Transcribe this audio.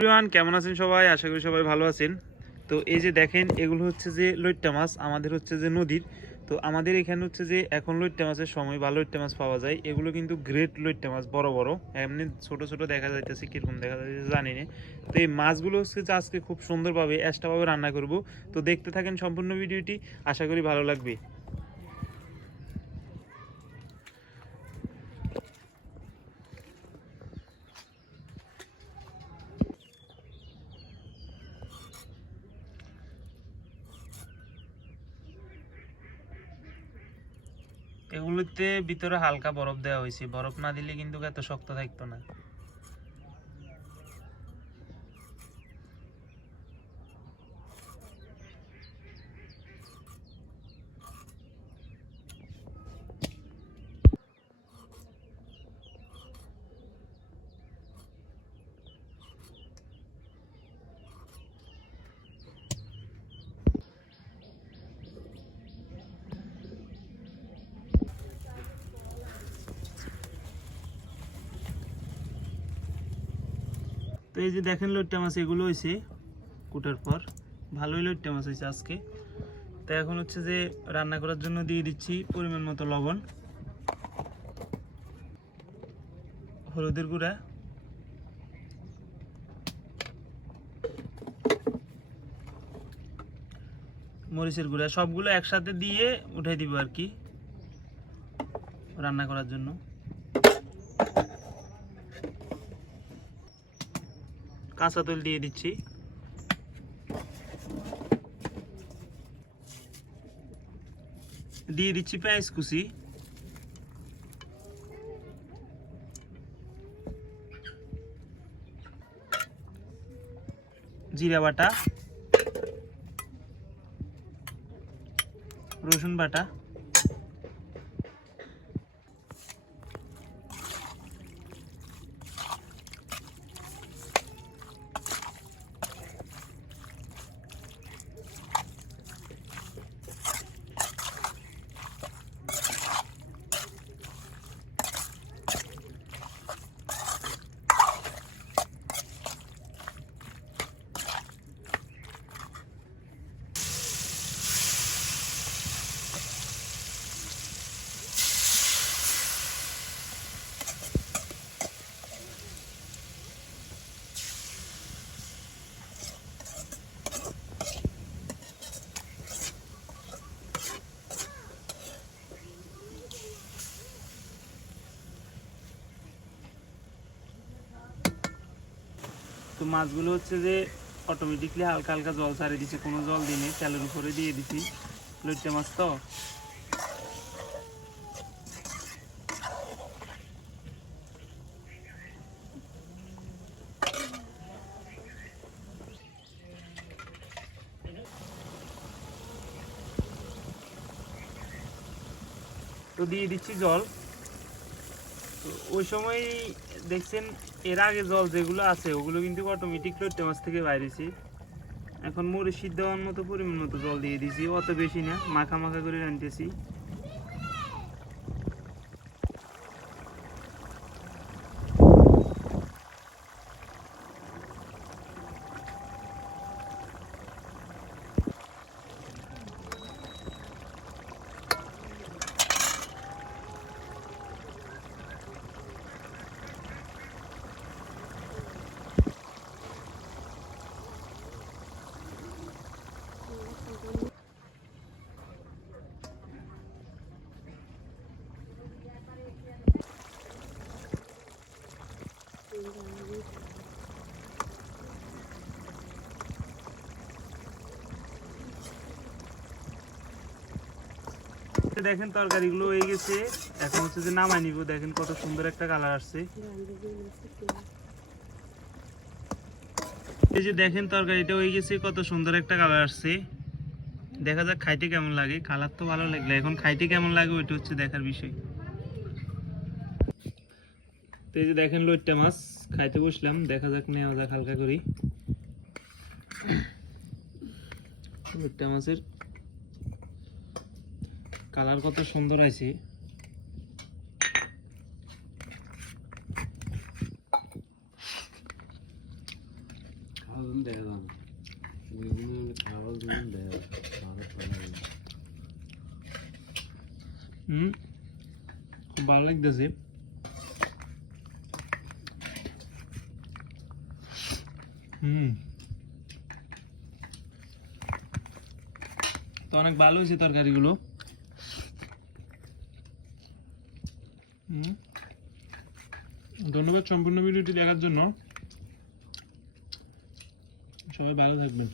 Everyone, কেমন আছেন সবাই? আশা করি সবাই ভালো আছেন। তো এই যে দেখেন, এগুলো হচ্ছে যে লইট্টা মাছ, আমাদের হচ্ছে যে নদীর। তো আমাদের এখানে হচ্ছে যে এখন লইট্টা মাছের সময় বা লইট্টা মাছ পাওয়া যায়। এগুলো কিন্তু গ্রেট লইট্টা মাছ, বড় বড়। এমনি ছোট ছোট দেখা যাইতেছে, কিরকম দেখা যাইতেছে জানি না। তো এই মাছগুলো হচ্ছে যে আজকে খুব সুন্দরভাবে এক্সট্রাভাবে রান্না করব। তো দেখতে থাকেন সম্পূর্ণ ভিডিওটি, আশা করি ভালো লাগবে। এগুলোতে ভিতরে হালকা বরফ দেওয়া হয়েছে, বরফ না দিলে কিন্তু এত শক্ত থাকতো না। তো এই যে দেখেন লইট্টা মাছ এগুলো হয়েছে কুটার পর, ভালোই লইট্টা মাছ হয়েছে আজকে। তো এখন হচ্ছে যে রান্না করার জন্য দিয়ে দিচ্ছি পরিমাণ মতো লবণ, হলুদের গুঁড়া, মরিচের গুঁড়া, সবগুলো একসাথে দিয়ে উঠাই দিব আর কি রান্না করার জন্য। কাঁচা তেল দিয়ে দিচ্ছি, দিয়ে দিচ্ছি পেঁয়াজ কুচি, জিরা বাটা, রসুন বাটা, তো মাছগুলো হচ্ছে যে অটোমেটিকলি হালকা হালকা জল ছাড়িয়ে দিচ্ছে, কোনো জল দিনে তেলের উপরে দিয়ে দিছি, লইট্টা মাছ তো। তো দিয়ে দিচ্ছি জল। তো ওই সময় দেখছেন এর আগে জল যেগুলো আছে ওগুলো কিন্তু অটোমেটিক লইট্টা মাছ থেকে বাইরেছি। এখন মরিচ সিদ্ধ হওয়ার মতো পরিমাণ মতো জল দিয়ে দিছি, অত বেশি না, মাখা মাখা করে রানতেছি। দেখেন তরকারিগুলো হয়ে গেছে, এখন হচ্ছে যে নামাই নিব। দেখেন কত সুন্দর একটা কালার আসছে। এই যে দেখেন তরকারিটা হয়ে গেছে, কত সুন্দর একটা কালার আসছে। দেখা যাক খাইতে কেমন লাগে। কালার তো ভালো লাগলো, এখন খাইতে কেমন লাগে ওইটা হচ্ছে দেখার বিষয়। তো এই যে দেখেন লইট্টা মাছ খাইতে বসলাম, দেখা যাক, নেওয়া যাক হালকা করি। লইট্টা মাছের কালার কত সুন্দর আছে। দেখা যাবে বিভিন্ন খাবার গুলো দেখা যাবে খুব ভালো লাগতেছে। তো অনেক ভালো হয়েছে তরকারিগুলো। ধন্যবাদ সম্পূর্ণ ভিডিওটি দেখার জন্য। সবাই ভালো থাকবেন।